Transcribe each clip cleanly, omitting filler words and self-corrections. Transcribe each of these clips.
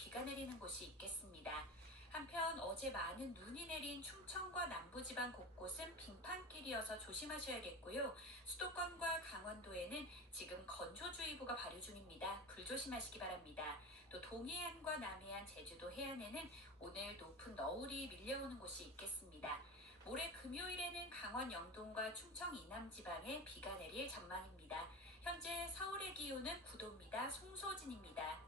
비가 내리는 곳이 있겠습니다. 한편 어제 많은 눈이 내린 충청과 남부지방 곳곳은 빙판길이어서 조심하셔야겠고요. 수도권과 강원도에는 지금 건조주의보가 발효 중입니다. 불조심하시기 바랍니다. 또 동해안과 남해안, 제주도 해안에는 오늘 높은 너울이 밀려오는 곳이 있겠습니다. 모레 금요일에는 강원 영동과 충청 이남 지방에 비가 내릴 전망입니다. 현재 서울의 기온은 9도입니다. 송소진입니다.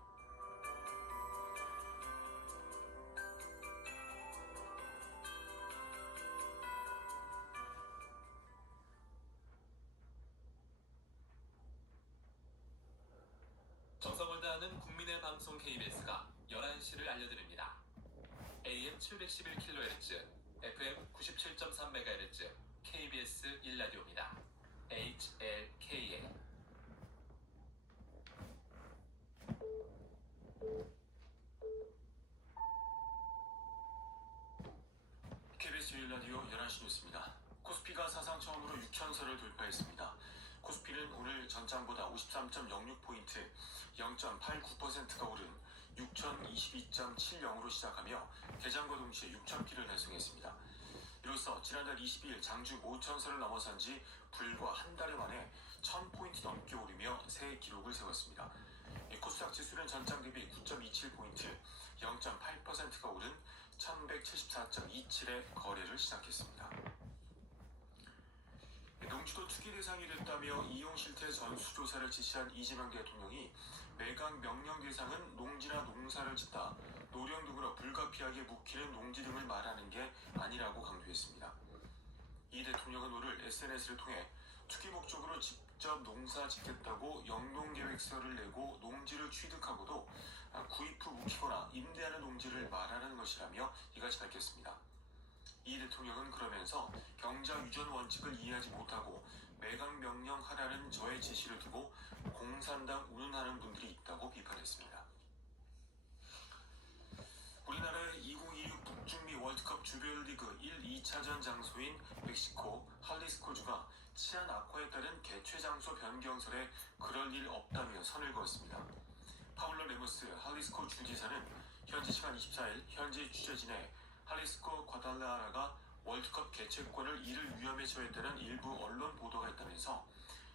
정성을 다하는 국민의 방송 KBS가 11시를 알려드립니다. AM 711kHz, FM 97.3MHz, KBS 1라디오입니다. HLKL. KBS 1라디오 11시 뉴스입니다. 코스피가 사상 처음으로 6천선을 돌파했습니다. 코스피는 오늘 전장보다 53.06포인트, 0.89%가 오른 6,022.70으로 시작하며 개장과 동시에 6,000피를 달성했습니다. 이로써 지난달 22일 장중 5천선을 넘어선 지 불과 한 달 만에 1,000포인트 넘게 오르며 새 기록을 세웠습니다. 코스닥 지수는 전장 대비 9.27포인트, 0.8%가 오른 1,174.27에 거래를 시작했습니다. 농지도 투기 대상이 됐다며 이용 실태 전수조사를 지시한 이재명 대통령이 매각 명령 대상은 농지나 농사를 짓다, 노령 등으로 불가피하게 묵히는 농지 등을 말하는 게 아니라고 강조했습니다. 이 대통령은 오늘 SNS를 통해 투기 목적으로 직접 농사 짓겠다고 영농계획서를 내고 농지를 취득하고도 구입 후 묵히거나 임대하는 농지를 말하는 것이라며 이같이 밝혔습니다. 이 대통령은 그러면서 경자 유전 원칙을 이해하지 못하고 매각 명령하라는 저의 지시를 두고 공산당 운운하는 분들이 있다고 비판했습니다. 우리나라의 2026 북중미 월드컵 조별리그 1, 2차전 장소인 멕시코 할리스코주가 치안 악화에 따른 개최 장소 변경설에 그럴 일 없다며 선을 그었습니다. 파울로 레무스 할리스코 주지사는 현지 시간 24일 현지 취재진에 할리스코 과달라하라가 월드컵 개최권을 잃을 위험에 처했다는 일부 언론 보도가 있다면서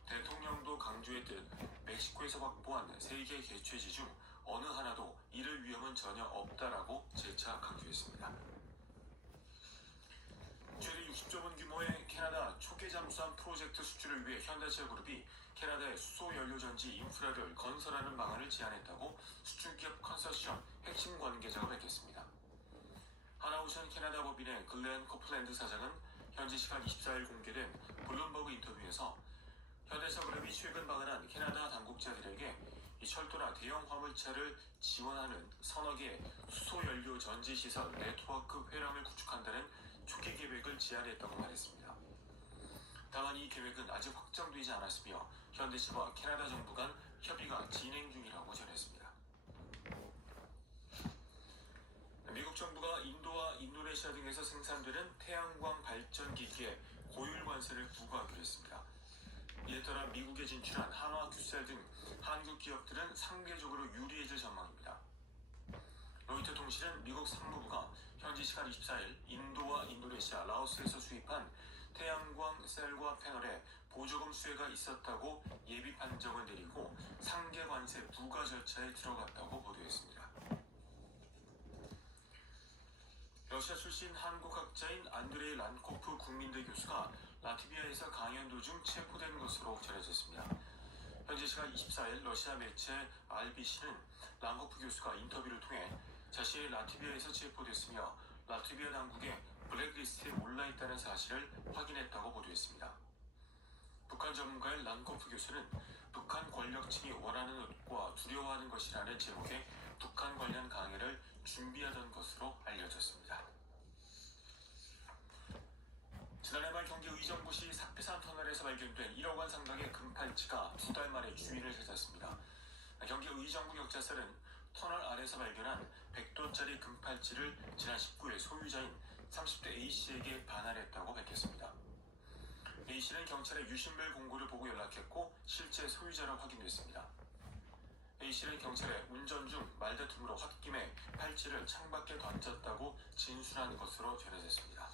대통령도 강조했듯 멕시코에서 확보한 3개 개최지 중 어느 하나도 잃을 위험은 전혀 없다라고 재차 강조했습니다. 최대 60조 원 규모의 캐나다 초계 잠수함 프로젝트 수주를 위해 현대차그룹이 캐나다의 수소연료전지 인프라를 건설하는 방안을 제안했다고 수출기업 컨소시엄 핵심 관계자가 밝혔습니다. 하나오션 캐나다 법인의 글렌 코플랜드 사장은 현지 시간 24일 공개된 블룸버그 인터뷰에서 현대차그룹이 최근 방한한 캐나다 당국자들에게 이 철도나 대형 화물차를 지원하는 서너 개의 수소연료 전지시설 네트워크 회랑을 구축한다는 초기 계획을 제안했다고 말했습니다. 다만 이 계획은 아직 확정되지 않았으며 현대차와 캐나다 정부 간 협의가 진행 중이라고 전했습니다. 미국 정부가 인도와 인도네시아 등에서 생산되는 태양광 발전 기기에 고율 관세를 부과하기로 했습니다. 이에 따라 미국에 진출한 한화 큐셀 등 한국 기업들은 상대적으로 유리해질 전망입니다. 로이터 통신은 미국 상무부가 현지 시간 24일 인도와 인도네시아, 라오스에서 수입한 태양광 셀과 패널에 보조금 수혜가 있었다고 예비 판정을 내리고 상계 관세 부과 절차에 들어갔다고 보도했습니다. 러시아 출신 한국학자인 안드레이 란코프 국민대 교수가 라트비아에서 강연 도중 체포된 것으로 전해졌습니다. 현지 시간 24일 러시아 매체 RBC는 란코프 교수가 인터뷰를 통해 자신이 라트비아에서 체포됐으며 라트비아 당국의 블랙리스트에 올라있다는 사실을 확인했다고 보도했습니다. 북한 전문가인 란코프 교수는 북한 권력층이 원하는 것과 두려워하는 것이라는 제목의 북한 관련 강의를 준비하던 것으로 알려졌습니다. 지난해 말 경기 의정부시 사피산 터널에서 발견된 1억 원 상당의 금팔찌가 2달 만에 주인을 찾았습니다. 경기 의정부 경찰서는 터널 아래서 발견한 100도짜리 금팔찌를 지난 19일 소유자인 30대 A씨에게 반환했다고 밝혔습니다. A씨는 경찰에 유실물 공고를 보고 연락했고 실제 소유자로 확인됐습니다. A씨는 경찰에 운전 중 말다툼으로 홧김에 팔찌를 창밖에 던졌다고 진술한 것으로 전해졌습니다.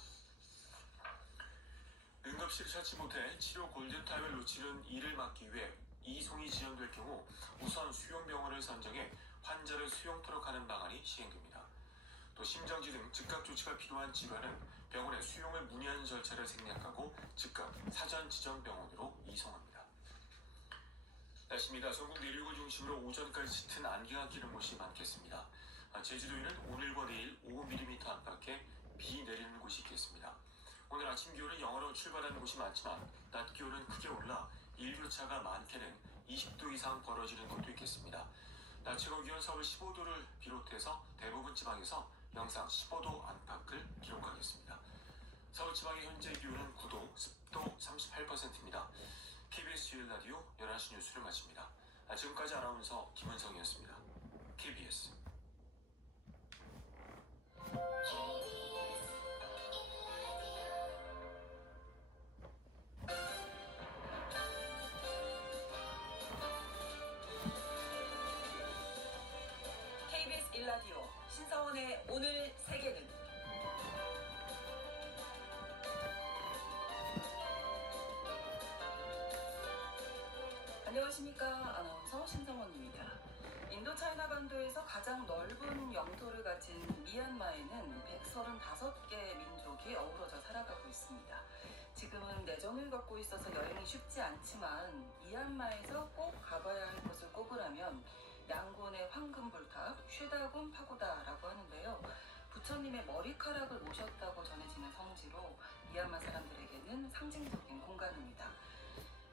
응급실 처치 못해 치료 골든타임을 놓치는 이를 막기 위해 이송이 지연될 경우 우선 수용병원을 선정해 환자를 수용토록 하는 방안이 시행됩니다. 또 심정지 등 즉각 조치가 필요한 질환은 병원에 수용을 문의하는 절차를 생략하고 즉각 사전 지정 병원으로 이송합니다. 날씨입니다. 전국 내륙을 중심으로 오전까지 짙은 안개가 끼는 곳이 많겠습니다. 제주도에는 오늘과 내일 5mm 안팎의 비 내리는 곳이 있겠습니다. 오늘 아침 기온은 영하로 출발하는 곳이 많지만 낮 기온은 크게 올라 일교차가 많게는 20도 이상 벌어지는 곳도 있겠습니다. 낮 최고 기온 서울 15도를 비롯해서 대부분 지방에서 영상 15도 안팎을 기록하겠습니다. 서울 지방의 현재 기온은 9도, 습도 38%입니다. KBS 제일 라디오 11시 뉴스를 마칩니다. 지금까지 아나운서 김은성이었습니다. KBS KBS 1라디오 신성원의 오늘 세계는 안녕하십니까. 아나운서 신성원입니다. 인도차이나 반도에서 가장 넓은 영토를 가진 미얀마에는 135개 민족이 어우러져 살아가고 있습니다. 지금은 내전을 겪고 있어서 여행이 쉽지 않지만 미얀마에서 꼭 가봐야 할 곳을 꼽으라면 양곤의 황금불탑, 쉐다군 파고다라고 하는데요. 부처님의 머리카락을 모셨다고 전해지는 성지로 미얀마 사람들에게는 상징적인 공간입니다.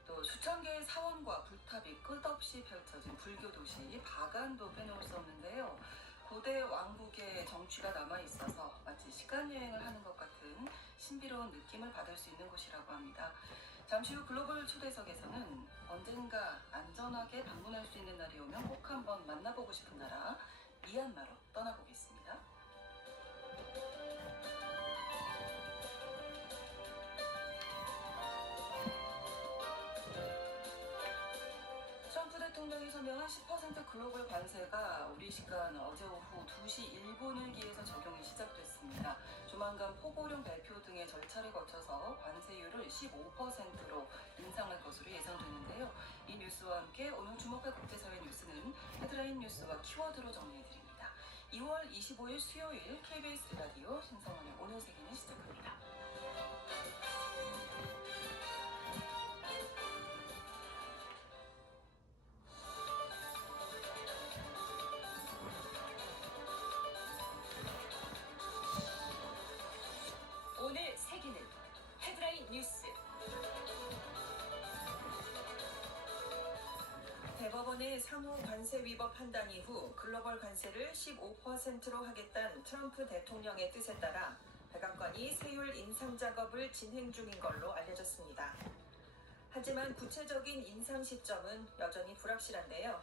또 수천 개의 사원과 불탑이 끝없이 펼쳐진 불교 도시 바간도 빼놓을 수 없는데요. 고대 왕국의 정취가 남아있어서 마치 시간여행을 하는 것 같은 신비로운 느낌을 받을 수 있는 곳이라고 합니다. 잠시 후 글로벌 초대석에서는 언젠가 안전하게 방문할 수 있는 날이 오면 꼭 한번 만나보고 싶은 나라 미얀마로 떠나보겠습니다. 트럼프 대통령이 서명한 10% 글로벌 관세가 우리 시간 어제 오후 2시 일본을 기해서 적용이 시작됐습니다. 조만간 포고령 발표 등의 절차를 거쳐서 관세율을 15%로 인상할 것으로 예상되는데요. 이 뉴스와 함께 오늘 주목할 국제사회 뉴스는 헤드라인 뉴스와 키워드로 정리해드립니다. 2월 25일 수요일 KBS 라디오 신성원의 오늘 세계는 시작합니다. 오늘 세계는 헤드라인 뉴스. 대법원의 상호 관세 위법 판단 이후 글로벌 관세를 15%로 하겠다는 트럼프 대통령의 뜻에 따라 백악관이 세율 인상 작업을 진행 중인 걸로 알려졌습니다. 하지만 구체적인 인상 시점은 여전히 불확실한데요.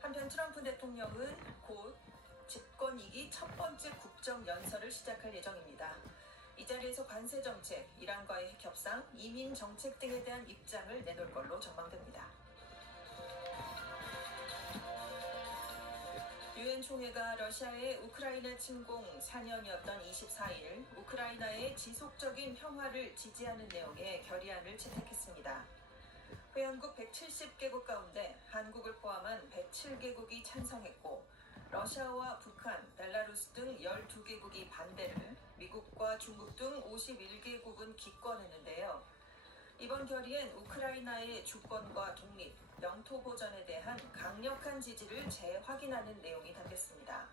한편 트럼프 대통령은 곧 집권 2기 첫 번째 국정연설을 시작할 예정입니다. 이 자리에서 관세 정책, 이란과의 핵 협상, 이민 정책 등에 대한 입장을 내놓을 걸로 전망됩니다. 유엔 총회가 러시아의 우크라이나 침공 4년이었던 24일 우크라이나의 지속적인 평화를 지지하는 내용의 결의안을 채택했습니다. 회원국 170개국 가운데 한국을 포함한 107개국이 찬성했고 러시아와 북한, 벨라루스 등 12개국이 반대를, 미국과 중국 등 51개국은 기권했는데요. 이번 결의엔 우크라이나의 주권과 독립, 영토 보전에 대한 강력한 지지를 재확인하는 내용이 담겼습니다.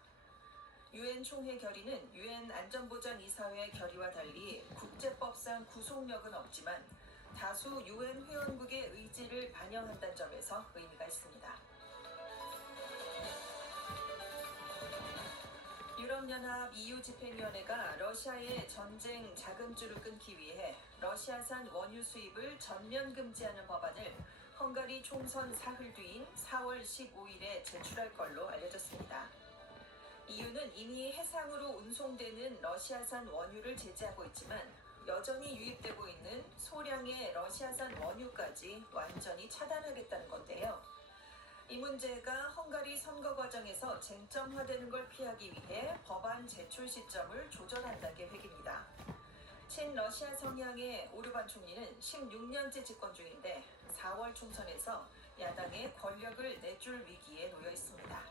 유엔 총회 결의는 유엔 안전보장이사회 결의와 달리 국제법상 구속력은 없지만 다수 유엔 회원국의 의지를 반영한다는 점에서 의미가 있습니다. 유럽연합 EU 집행위원회가 러시아의 전쟁 자금줄을 끊기 위해 러시아산 원유 수입을 전면 금지하는 법안을 헝가리 총선 사흘 뒤인 4월 15일에 제출할 걸로 알려졌습니다. EU는 이미 해상으로 운송되는 러시아산 원유를 제재하고 있지만 여전히 유입되고 있는 소량의 러시아산 원유까지 완전히 차단하겠다는 건데요. 이 문제가 헝가리 선거 과정에서 쟁점화되는 걸 피하기 위해 법안 제출 시점을 조절한다는 계획입니다. 친러시아 성향의 오르반 총리는 16년째 집권 중인데 4월 총선에서 야당의 권력을 내줄 위기에 놓여 있습니다.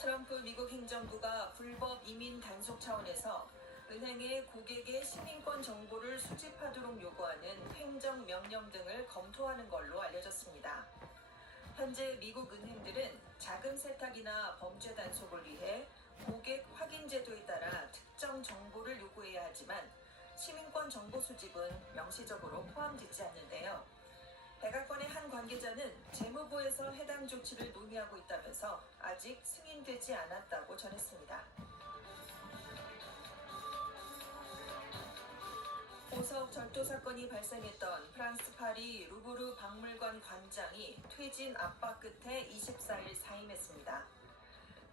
트럼프 미국 행정부가 불법 이민 단속 차원에서 은행에 고객의 시민권 정보를 수집하도록 요구하는 행정명령 등을 검토하는 걸로 알려졌습니다. 현재 미국 은행들은 자금 세탁이나 범죄 단속을 위해 고객 확인 제도에 따라 특정 정보를 요구해야 하지만 시민권 정보 수집은 명시적으로 포함되지 않는데요. 백악관의 한 관계자는 재무부에서 해당 조치를 논의하고 있다면서 아직 승인되지 않았다고 전했습니다. 보석 절도 사건이 발생했던 프랑스 파리 루브르 박물관 관장이 퇴진 압박 끝에 24일 사임했습니다.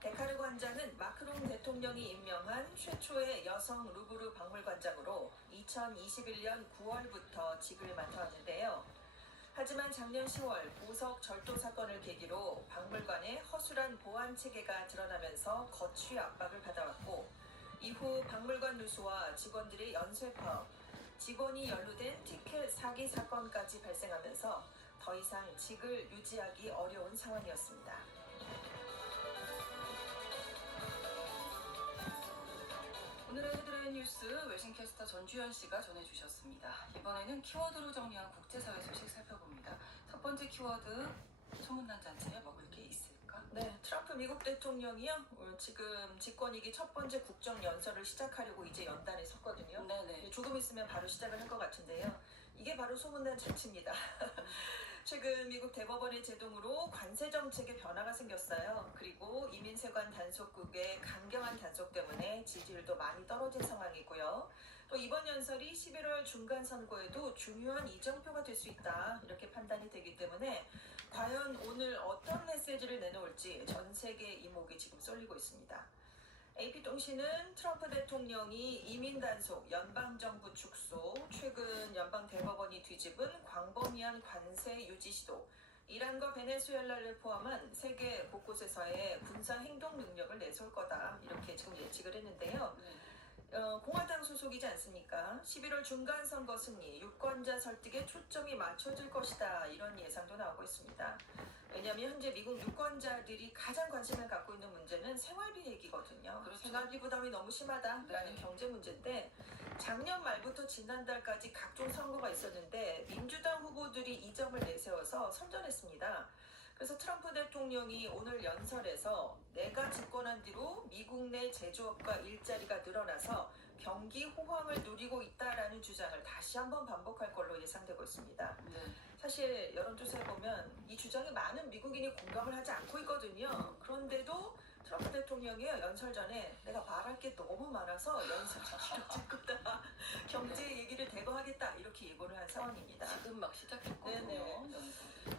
데카르 관장은 마크롱 대통령이 임명한 최초의 여성 루브르 박물관장으로 2021년 9월부터 직을 맡아왔는데요. 하지만 작년 10월 보석 절도 사건을 계기로 박물관의 허술한 보안 체계가 드러나면서 거취 압박을 받아왔고 이후 박물관 누수와 직원들의 연쇄 파업, 직원이 연루된 티켓 사기 사건까지 발생하면서 더 이상 직을 유지하기 어려운 상황이었습니다. 오늘의 헤드라인 뉴스 외신캐스터 전주현 씨가 전해주셨습니다. 이번에는 키워드로 정리한 국제사회 소식 살펴봅니다. 첫 번째 키워드, 소문난 잔치에 먹을 게 있을까? 네, 트럼프 미국 대통령이요. 지금 집권이기 첫 번째 국정연설을 시작하려고 이제 연단에 섰거든요. 네네. 조금 있으면 바로 시작을 할 것 같은데요. 이게 바로 소문난 잔치입니다. 최근 미국 대법원의 제동으로 관세 정책에 변화가 생겼어요. 그리고 이민세관 단속국의 강경한 단속 때문에 지지율도 많이 떨어진 상황이고요. 또 이번 연설이 11월 중간 선거에도 중요한 이정표가 될 수 있다 이렇게 판단이 되기 때문에 과연 오늘 어떤 메시지를 내놓을지 전 세계 이목이 지금 쏠리고 있습니다. AP통신은 트럼프 대통령이 이민 단속, 연방정부 축소, 최근 연방 대법원이 뒤집은 광범위한 관세 유지 시도, 이란과 베네수엘라를 포함한 세계 곳곳에서의 군사 행동 능력을 내세울 거다 이렇게 지금 예측을 했는데요. 공화당 소속이지 않습니까? 11월 중간 선거 승리, 유권자 설득에 초점이 맞춰질 것이다 이런 예상도 나오고 있습니다. 왜냐하면 현재 미국 유권자들이 가장 관심을 갖고 있는 문제는 생활비 얘기거든요. 그렇죠. 생활비 부담이 너무 심하다라는 경제 문제인데 작년 말부터 지난달까지 각종 선거가 있었는데 민주당 후보들이 이 점을 내세워서 선전했습니다. 그래서 트럼프 대통령이 오늘 연설에서 내가 집권한 뒤로 미국 내 제조업과 일자리가 늘어나서 경기 호황을 누리고 있다라는 주장을 다시 한번 반복할 걸로 예상되고 있습니다. 사실 여론조사에 보면 이 주장에 많은 미국인이 공감을 하지 않고 있거든요. 그런데도 트럼프 대통령이 연설 전에 내가 말할 게 너무 많아서 연설이 길어질 거다. 경제 얘기를 대거하겠다 이렇게 예고를 한 상황입니다. 지금 막 시작했거든요. 네네.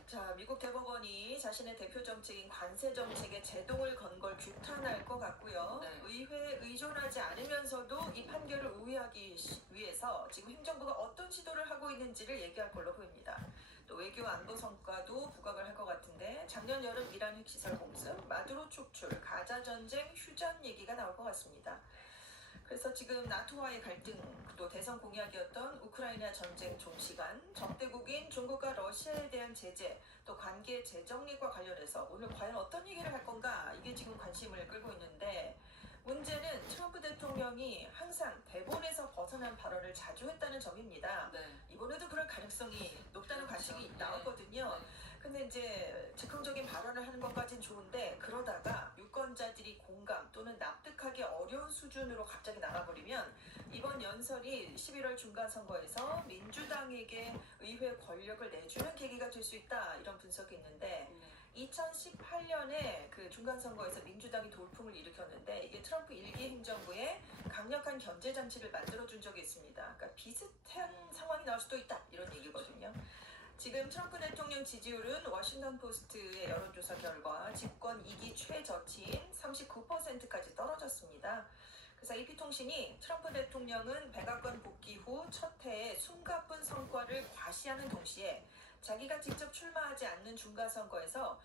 자, 미국 대법원이 자신의 대표 정책인 관세 정책에 제동을 건 걸 규탄할 것 같고요. 네. 의회에 의존하지 않으면서도 이 판결을 우회하기 위해서 지금 행정부가 어떤 시도를 하고 있는지를 얘기할 걸로 보입니다. 또 외교 안보 성과도 부각을 할 것 같은데 작년 여름 이란 핵시설 공습, 마두로 축출, 가자 전쟁, 휴전 얘기가 나올 것 같습니다. 그래서 지금 나토와의 갈등, 또 대선 공약이었던 우크라이나 전쟁 종시간, 적대국인 중국과 러시아에 대한 제재, 또 관계 재정립과 관련해서 오늘 과연 어떤 얘기를 할 건가 이게 지금 관심을 끌고 있는데 문제는 트럼프 대통령이 항상 대본에서 벗어난 발언을 자주 했다는 점입니다. 이번에도 그럴 가능성이 높다는 관심이 나왔거든요. 근데 이제 즉흥적인 발언을 하는 것까진 좋은데 그러다가 유권자들이 공감 또는 납득하기 어려운 수준으로 갑자기 나가버리면 이번 연설이 11월 중간 선거에서 민주당에게 의회 권력을 내주는 계기가 될 수 있다 이런 분석이 있는데 2018년에 그 중간 선거에서 민주당이 돌풍을 일으켰는데 이게 트럼프 일기 행정부의 강력한 견제 장치를 만들어준 적이 있습니다. 그러니까 비슷한 상황이 나올 수도 있다 이런 얘기거든요. 지금 트럼프 대통령 지지율은 워싱턴 포스트의 여론조사 결과 집권 2기 최저치인 39%까지 떨어졌습니다. 그래서 AP통신이 트럼프 대통령은 백악관 복귀 후 첫 해에 숨가쁜 성과를 과시하는 동시에 자기가 직접 출마하지 않는 중간선거에서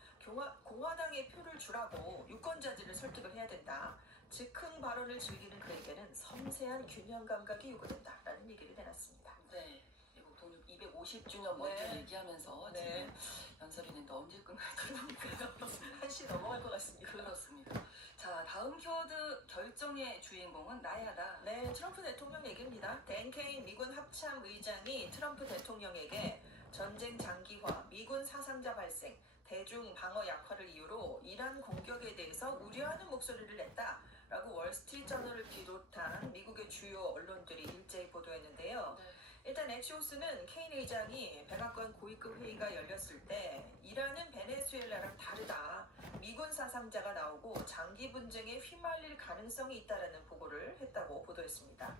공화당의 표를 주라고 유권자들을 설득을 해야 된다. 즉흥 발언을 즐기는 그에게는 섬세한 균형 감각이 요구된다라는 얘기를 내놨습니다. 네. 미국 독립 250주년 먼저 네. 얘기하면서 네. 지금 연설이 됐는데 언제 끝날지 모르겠습니다. 1시 넘어갈 것 같습니다. 그렇습니다. 자, 다음 키워드 결정의 주인공은 나야다. 네, 트럼프 대통령 얘기입니다. 댄 케인 미군 합참 의장이 트럼프 대통령에게 전쟁 장기화, 미군 사상자 발생, 대중 방어 약화를 이유로 이란 공격에 대해서 우려하는 목소리를 냈다라고 월스트리트저널을 비롯한 미국의 주요 언론들이 일제히 보도했는데요. 네. 일단 엑시오스는 케인 의장이 백악관 고위급 회의가 열렸을 때 이란은 베네수엘라랑 다르다. 미군 사상자가 나오고 장기 분쟁에 휘말릴 가능성이 있다라는 보고를 했다고 보도했습니다.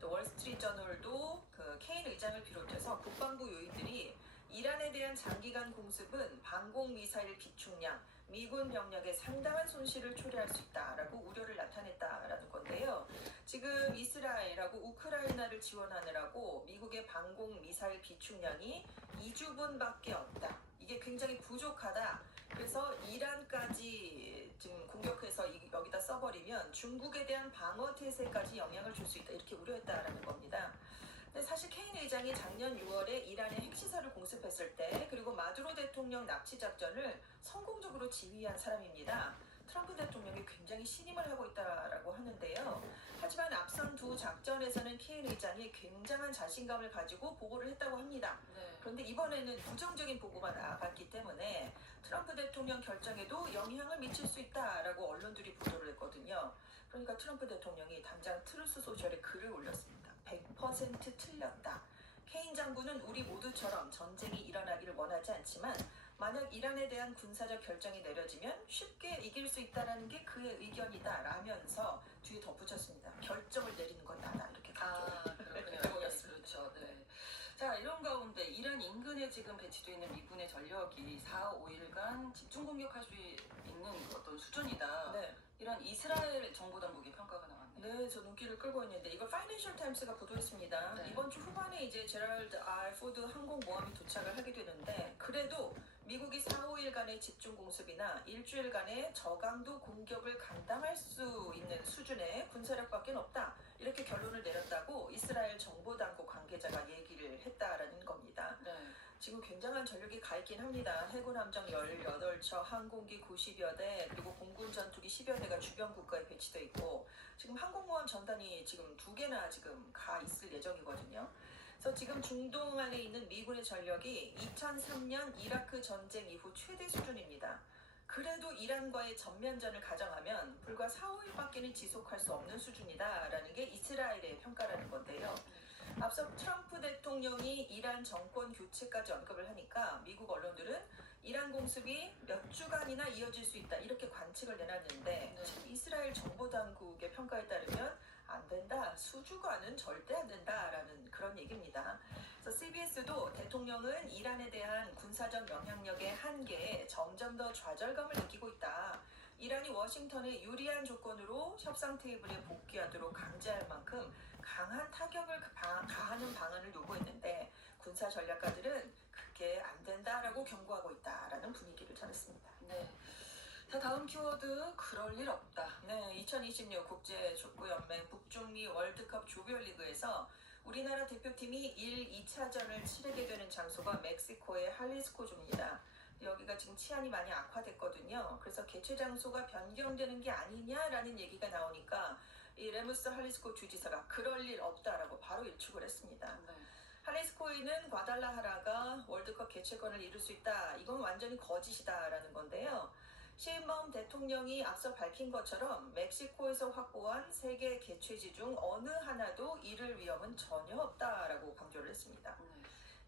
또 월스트리트저널도 그 케인 의장을 비롯해서 국방부 요인들이 이란에 대한 장기간 공습은 방공 미사일 비축량, 미군 병력에 상당한 손실을 초래할 수 있다라고 우려를 나타냈다라는 건데요. 지금 이스라엘하고 우크라이나를 지원하느라고 미국의 방공 미사일 비축량이 2주분밖에 없다. 이게 굉장히 부족하다. 그래서 이란까지 지금 공격해서 여기다 써버리면 중국에 대한 방어 태세까지 영향을 줄 수 있다. 이렇게 우려했다라는 겁니다. 근데 사실 케인 의장이 작년 6월에 이란의 핵시설을 공습했을 때 그리고 마두로 대통령 납치 작전을 성공적으로 지휘한 사람입니다. 트럼프 대통령이 굉장히 신임을 하고 있다라고 하는데요. 하지만 앞선 두 작전에서는 케인 의장이 굉장한 자신감을 가지고 보고를 했다고 합니다. 네. 그런데 이번에는 부정적인 보고가 나왔기 때문에 트럼프 대통령 결정에도 영향을 미칠 수 있다라고 언론들이 보도를 했거든요. 그러니까 트럼프 대통령이 당장 트루스 소셜에 글을 올렸습니다. 100% 틀렸다. 케인 장군은 우리 모두처럼 전쟁이 일어나기를 원하지 않지만 만약 이란에 대한 군사적 결정이 내려지면 쉽게 이길 수 있다는 게 그의 의견이다 라면서 뒤에 덧붙였습니다. 결정을 내리는 건 나다 이렇게 그렇군요. 네, 그렇죠. 네. 자, 이런 가운데 이란 인근에 지금 배치되어 있는 미군의 전력이 4, 5일간 집중 공격할 수 있는 어떤 수준이다. 네. 이런 이스라엘 정보당국의 평가가 나왔네요. 네, 저 눈길을 끌고 있는데 이걸 파이낸셜 타임스가 보도했습니다. 네. 이번 주 후반에 이제 제럴드 R 포드 항공모함이 도착을 하게 되는데 그래도 미국이 4, 5일간의 집중 공습이나 일주일간의 저강도 공격을 감당할 수 있는 수준의 군사력밖에 없다. 이렇게 결론을 내렸다고 이스라엘 정보당국 관계자가 얘기를 했다라는 겁니다. 네. 지금 굉장한 전력이 가 있긴 합니다. 해군 함정 18척, 항공기 90여 대, 그리고 공군 전투기 10여 대가 주변 국가에 배치돼 있고 지금 항공모함 전단이 지금 2개나 지금 가 있을 예정이거든요. 그래서 지금 중동 안에 있는 미군의 전력이 2003년 이라크 전쟁 이후 최대 수준입니다. 그래도 이란과의 전면전을 가정하면 불과 4, 5일밖에는 지속할 수 없는 수준이다라는 게 이스라엘의 평가라는 건데요. 앞서 트럼프 대통령이 이란 정권 교체까지 언급을 하니까 미국 언론들은 이란 공습이 몇 주간이나 이어질 수 있다 이렇게 관측을 내놨는데 네. 지금 이스라엘 정보당국의 평가에 따르면 안 된다, 수주간은 절대 안 된다라는 그런 얘기입니다. 그래서 CBS도 대통령은 이란에 대한 군사적 영향력의 한계에 점점 더 좌절감을 느끼고 있다. 이란이 워싱턴에 유리한 조건으로 협상 테이블에 복귀하도록 강제할 만큼 강한 타격을 가하는 방안을 요구했는데 군사 전략가들은 그게 안 된다라고 경고하고 있다라는 분위기를 전했습니다. 네. 자, 다음 키워드 그럴 일 없다. 네, 2026 국제축구연맹 북중미 월드컵 조별리그에서 우리나라 대표팀이 1, 2차전을 치르게 되는 장소가 멕시코의 할리스코주입니다. 여기가 지금 치안이 많이 악화됐거든요. 그래서 개최 장소가 변경되는 게 아니냐라는 얘기가 나오니까 이 레무스 할리스코 주지사가 그럴 일 없다라고 바로 일축을 했습니다. 네. 할리스코에는 과달라하라가 월드컵 개최권을 이룰 수 있다. 이건 완전히 거짓이다라는 건데요. 시인바움 대통령이 앞서 밝힌 것처럼 멕시코에서 확보한 세계 개최지 중 어느 하나도 이를 위험은 전혀 없다라고 강조를 했습니다.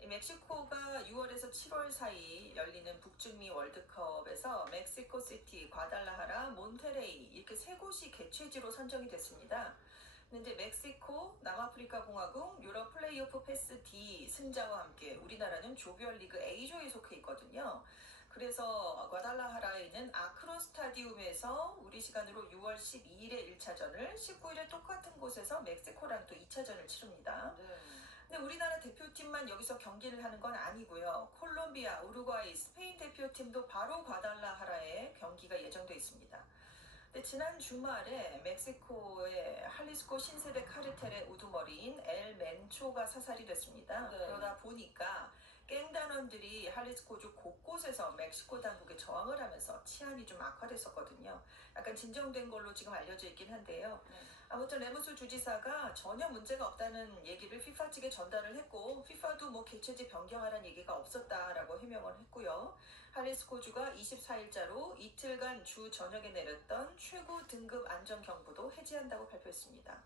네. 멕시코가 6월에서 7월 사이 열리는 북중미 월드컵에서 멕시코시티, 과달라하라, 몬테레이 이렇게 세 곳이 개최지로 선정이 됐습니다. 근데 멕시코, 남아프리카 공화국, 유럽 플레이오프 패스 D 승자와 함께 우리나라는 조별리그 A조에 속해 있거든요. 그래서 과달라하라에 있는 아크론 스타디움 스타디움에서 우리 시간으로 6월 12일에 1차전을, 19일에 똑같은 곳에서 멕시코랑 또 2차전을 치릅니다. 네. 근데 우리나라 대표팀만 여기서 경기를 하는 건 아니고요. 콜롬비아, 우루과이, 스페인 대표팀도 바로 과달라하라에 경기가 예정돼 있습니다. 근데 지난 주말에 멕시코의 할리스코 신세대 카르텔의 우두머리인 엘 멘초가 사살이 됐습니다. 네. 그러다 보니까 갱단원들이 할리스코주 곳곳에서 멕시코 당국에 저항을 하면서 치안이 좀 악화됐었거든요. 약간 진정된 걸로 지금 알려져 있긴 한데요. 네. 아무튼 레무스 주지사가 전혀 문제가 없다는 얘기를 피파 측에 전달을 했고, 피파도 뭐 개최지 변경하라는 얘기가 없었다라고 해명을 했고요. 할리스코주가 24일자로 이틀간 주 저녁에 내렸던 최고 등급 안전 경보도 해제한다고 발표했습니다.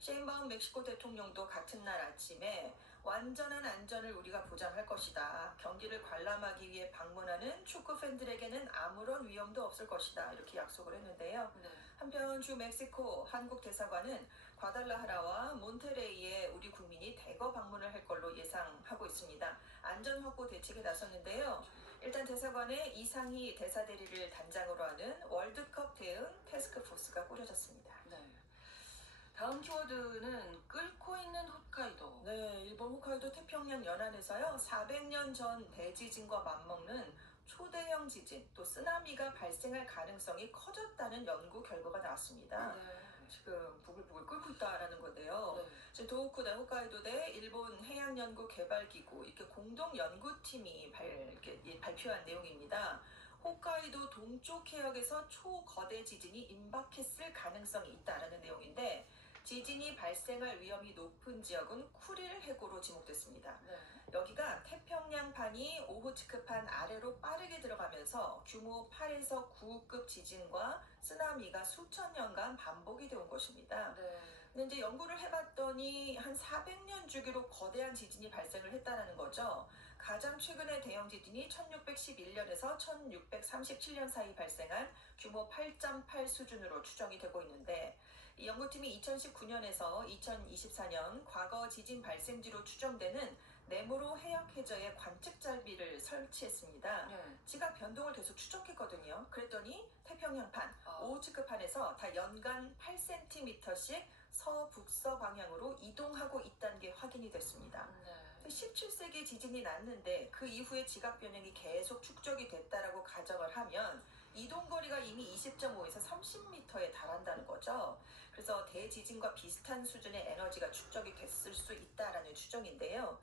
셰인바움 멕시코 대통령도 같은 날 아침에 완전한 안전을 우리가 보장할 것이다. 경기를 관람하기 위해 방문하는 축구 팬들에게는 아무런 위험도 없을 것이다. 이렇게 약속을 했는데요. 네. 한편 주 멕시코 한국 대사관은 과달라하라와 몬테레이에 우리 국민이 대거 방문을 할 걸로 예상하고 있습니다. 안전 확보 대책에 나섰는데요. 일단 대사관에 이상희 대사대리를 단장으로 하는 월드컵 대응 태스크포스가 꾸려졌습니다. 네. 다음 키워드는 끓고 있는 홋카이도. 네, 일본 홋카이도 태평양 연안에서요, 400년 전 대지진과 맞먹는 초대형 지진, 또 쓰나미가 발생할 가능성이 커졌다는 연구 결과가 나왔습니다. 네. 지금 부글부글 끓고 있다라는 건데요. 네. 지금 도호쿠대 홋카이도대 일본 해양연구개발기구 이렇게 공동 연구팀이 발표한 내용입니다. 홋카이도 동쪽 해역에서 초거대 지진이 임박했을 가능성이 있다라는 내용인데, 지진이 발생할 위험이 높은 지역은 쿠릴 해구로 지목됐습니다. 네. 여기가 태평양판이 오호츠크판 아래로 빠르게 들어가면서 규모 8에서 9급 지진과 쓰나미가 수천 년간 반복이 되온 것입니다. 네. 근데 이제 연구를 해봤더니 한 400년 주기로 거대한 지진이 발생을 했다는 거죠. 가장 최근의 대형 지진이 1611년에서 1637년 사이 발생한 규모 8.8 수준으로 추정이 되고 있는데, 이 연구팀이 2019년에서 2024년 과거 지진 발생지로 추정되는 네무로 해역 해저에 관측 장비를 설치했습니다. 네. 지각 변동을 계속 추적했거든요. 그랬더니 태평양판, 아. 오호츠크판에서 다 연간 8cm씩 서북서 방향으로 이동하고 있다는 게 확인이 됐습니다. 네. 17세기 지진이 났는데 그 이후에 지각 변형이 계속 축적이 됐다라고 가정을 하면 이동거리가 이미 20.5에서 30m에 달한다는 거죠. 그래서 대지진과 비슷한 수준의 에너지가 축적이 됐을 수 있다라는 추정인데요.